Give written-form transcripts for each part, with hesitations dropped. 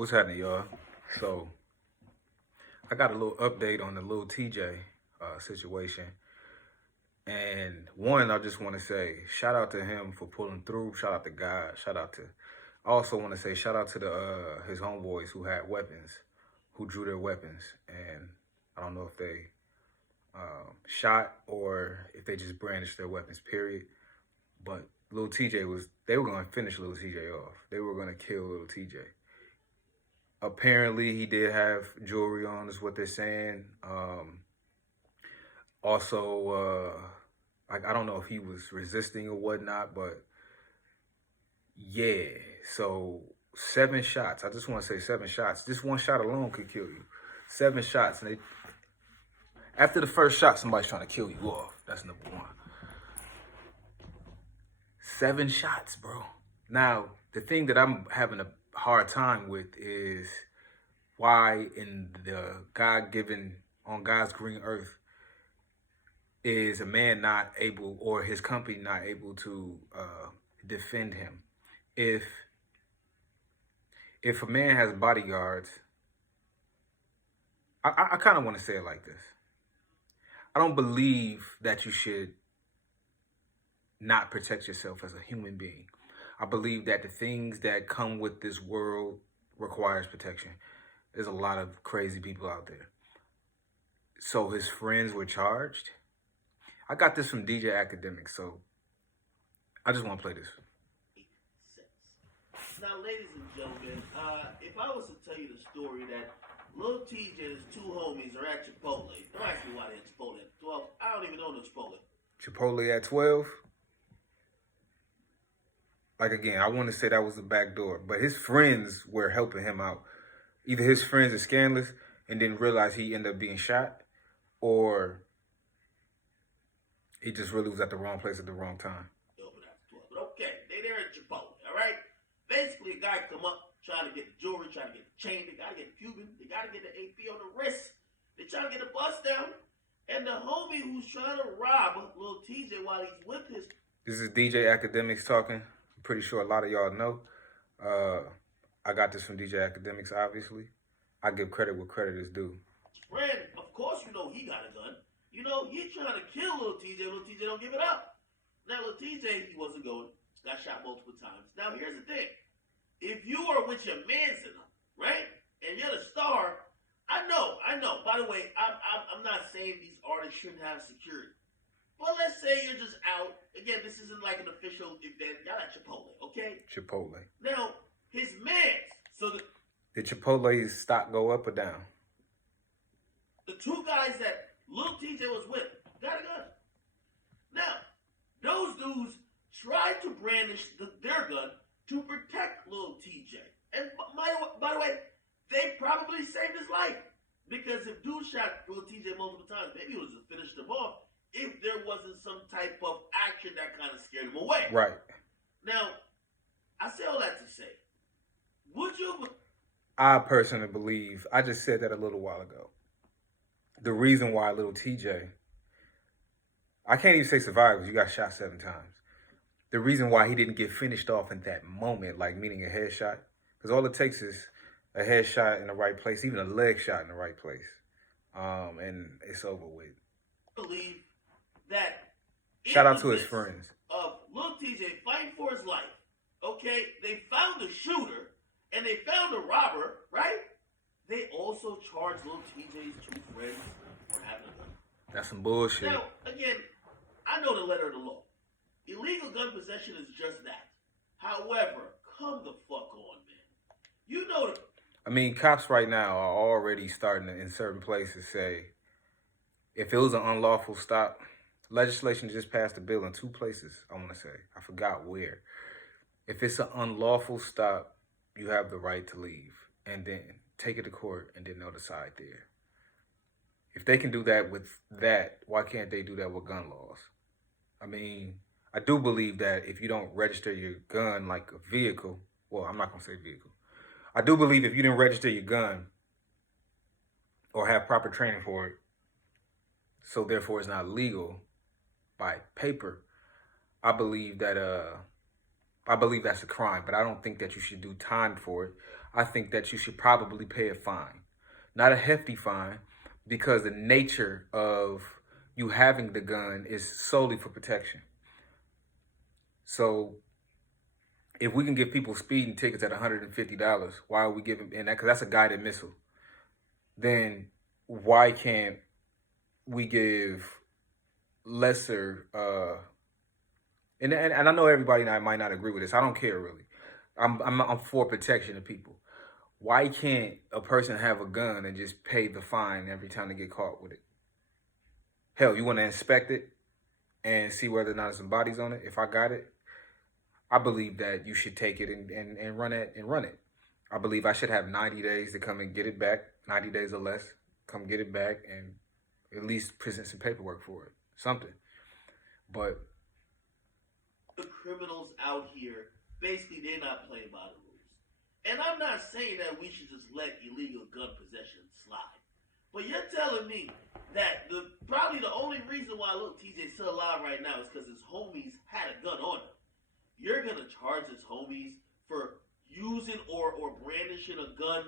What's happening, y'all? So, I got a little update on the Lil Tjay situation. And one, I just want to say shout out to him for pulling through. Shout out to God. I also want to say shout out to his homeboys who had weapons, who drew their weapons. And I don't know if they shot or if they just brandished their weapons, period. But they were going to finish Lil Tjay off. They were going to kill Lil Tjay. Apparently, he did have jewelry on, is what they're saying. Also, I don't know if he was resisting or whatnot, but yeah. So 7 shots. I just want to say 7 shots. Just one shot alone could kill you. 7 shots, and after the first shot, somebody's trying to kill you off. That's number one. 7 shots, bro. Now, the thing that I'm having a hard time with is why in the on God's green earth is a man not able, or his company not able to defend him. If a man has bodyguards, I kind of want to say it like this. I don't believe that you should not protect yourself as a human being. I believe that the things that come with this world requires protection. There's a lot of crazy people out there. So his friends were charged. I got this from DJ Academic, so I just want to play this. Now, ladies and gentlemen, if I was to tell you the story that Lil Tjay and his 2 homies are at Chipotle, don't ask me why they're at Chipotle at 12. I don't even know the Chipotle. Chipotle at 12? Like, again, I want to say that was the back door, but his friends were helping him out. Either his friends are scandalous and didn't realize he ended up being shot, or he just really was at the wrong place at the wrong time. But okay, they there at Chipotle, all right? Basically, a guy come up, trying to get the jewelry, trying to get the chain. They got to get the Cuban. They got to get the AP on the wrist. They trying to get the bust down. And the homie who's trying to rob Lil Tjay while he's with his... This is DJ Academics talking. I'm pretty sure a lot of y'all know. I got this from DJ Academics, obviously. I give credit where credit is due. Friend, of course you know he got a gun. You know, he's trying to kill Lil Tjay. Lil Tjay don't give it up. Now, Lil Tjay, he wasn't going. Got shot multiple times. Now, here's the thing. If you are with your mans in them, right, and you're the star, I know. By the way, I'm not saying these artists shouldn't have security. But let's say you're just out. Again, this isn't like an official event. Y'all at Chipotle, okay? Chipotle. Now, his mans. So did Chipotle's stock go up or down? The 2 guys that Lil Tjay was with got a gun. Now, those dudes tried to brandish their gun to protect Lil Tjay. And by the way, they probably saved his life. Because if dude shot Lil Tjay multiple times, maybe it was to finish them off if there wasn't some type of action that kind of scared him away. Right. Now, I say all that to say, would you... I personally believe, I just said that a little while ago. The reason why Lil Tjay, I can't even say survived because you got shot 7 times. The reason why he didn't get finished off in that moment, like meaning a headshot, because all it takes is a headshot in the right place, even a leg shot in the right place, and it's over with. I believe that... Shout out to his friends. Of Lil Tjay fighting for his life, okay? They found the shooter, and they found the robber, right? They also charged Lil Tjay's 2 friends for having a gun. That's some bullshit. Now, again, I know the letter of the law. Illegal gun possession is just that. However, come the fuck on, man. You know I mean, cops right now are already starting to, in certain places, say, if it was an unlawful stop, legislation just passed a bill in 2 places, I want to say. I forgot where. If it's an unlawful stop, you have the right to leave and then take it to court and then they'll decide there. If they can do that with that, why can't they do that with gun laws? I mean, I do believe that if you don't register your gun like a vehicle, well, I'm not going to say vehicle. I do believe if you didn't register your gun or have proper training for it, so therefore it's not legal by paper, I believe that's a crime, but I don't think that you should do time for it. I think that you should probably pay a fine. Not a hefty fine, because the nature of you having the gun is solely for protection. So if we can give people speeding tickets at $150, why are we giving, and that, because that's a guided missile, then why can't we give lesser, and I know everybody might not agree with this. I don't care really. I'm for protection of people. Why can't a person have a gun and just pay the fine every time they get caught with it? Hell, you want to inspect it and see whether or not there's some bodies on it? If I got it, I believe that you should take it and run it and run it. I believe I should have 90 days to come and get it back, 90 days or less, come get it back and at least present some paperwork for it, something. But the criminals out here, basically, they're not playing by the rules. And I'm not saying that we should just let illegal gun possession slide. But you're telling me that probably the only reason why Lil Tjay's still alive right now is because his homies had a gun on him. You're going to charge his homies for using or brandishing a gun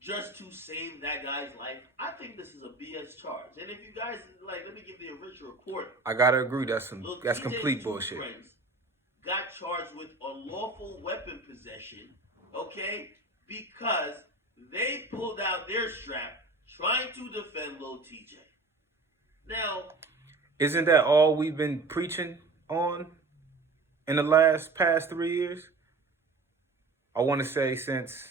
just to save that guy's life? I think this is a BS charge. And if you guys, like, let me give the official report. I got to agree, that's TJ's complete two bullshit. Friends got charged with unlawful weapon possession, okay, because they pulled out their strap trying to defend Lil Tjay. Now, isn't that all we've been preaching on in the past 3 years? I want to say since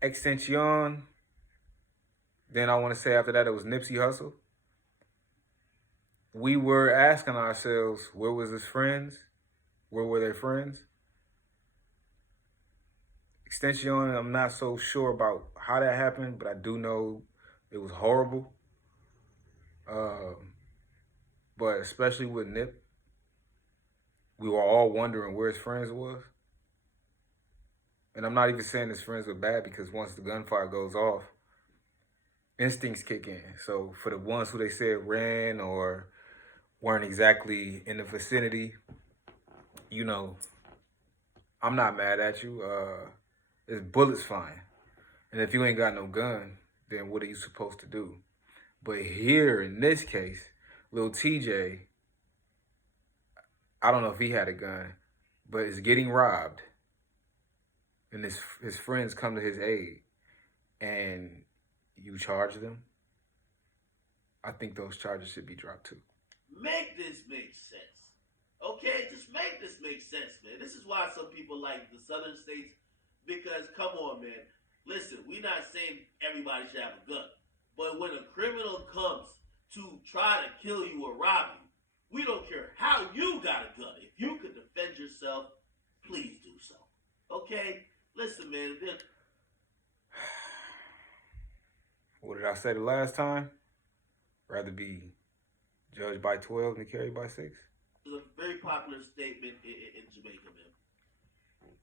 Extension, then I want to say after that it was Nipsey Hussle. We were asking ourselves, where was his friends? Where were their friends? Extension, I'm not so sure about how that happened, but I do know it was horrible. But especially with Nip, we were all wondering where his friends was. And I'm not even saying his friends were bad, because once the gunfire goes off, instincts kick in. So for the ones who they said ran or weren't exactly in the vicinity, you know, I'm not mad at you. It's bullets flying. And if you ain't got no gun, then what are you supposed to do? But here in this case, Lil Tjay, I don't know if he had a gun, but is getting robbed. And his friends come to his aid, and you charge them. I think those charges should be dropped too. Make this make sense. Okay? Just make this make sense, man. This is why some people like the southern states, because, come on, man. Listen, we're not saying everybody should have a gun. But when a criminal comes to try to kill you or rob you, we don't care how you got a gun. If you can defend yourself, please do so. Okay? Listen, man. What did I say the last time? Rather be judged by 12 than carried by 6? It's a very popular statement in Jamaica, man.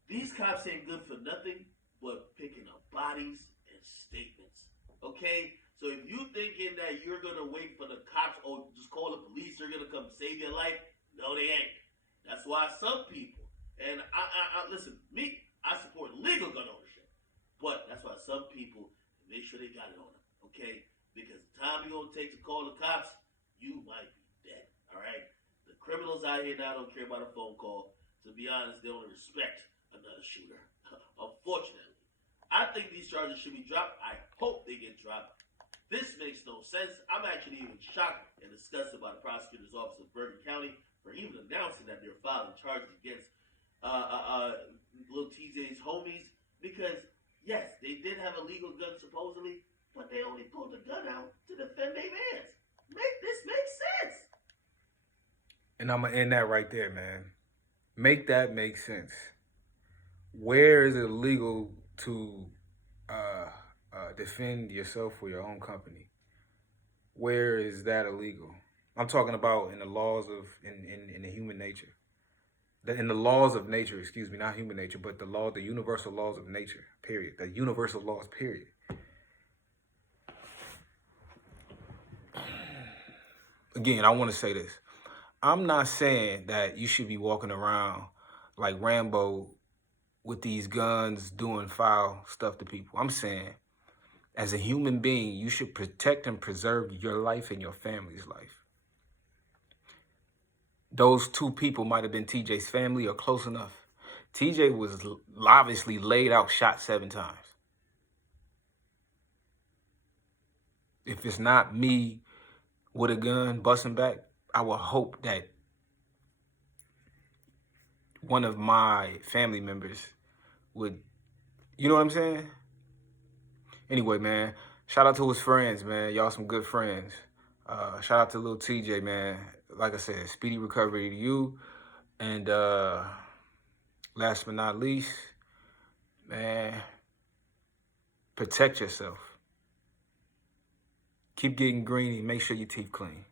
These cops ain't good for nothing but picking up bodies and statements. Okay? So if you thinking that you're going to wait for the cops or just call the police, they're going to come save your life, no, they ain't. That's why some people, and I listen, me, I support legal gun ownership. But that's why some people make sure they got it on them, okay? Because the time you're going to take to call the cops, you might be dead, all right? The criminals out here now don't care about a phone call. To be honest, they don't respect another shooter, unfortunately. I think these charges should be dropped. I hope they get dropped. This makes no sense. I'm actually even shocked and disgusted by the prosecutor's office of Bergen County for even announcing that they're filing charges against Lil Tjay's homies, because yes, they did have a legal gun supposedly, but they only pulled the gun out to defend their mans. Make this make sense. And I'm gonna end that right there, man. Make that make sense. Where is it illegal to defend yourself for your own company? Where is that illegal? I'm talking about in the laws of in the human nature. In the laws of nature, excuse me, not human nature, but the universal laws of nature, period. The universal laws, period. Again, I want to say this. I'm not saying that you should be walking around like Rambo with these guns doing foul stuff to people. I'm saying, as a human being, you should protect and preserve your life and your family's life. Those two people might have been TJ's family or close enough. TJ was obviously laid out, shot 7 times. If it's not me with a gun busting back, I would hope that one of my family members would, you know what I'm saying? Anyway, man, shout out to his friends, man. Y'all some good friends. Shout out to Lil Tjay, man. Like I said, speedy recovery to you. And last but not least, man, protect yourself. Keep getting green and make sure your teeth clean.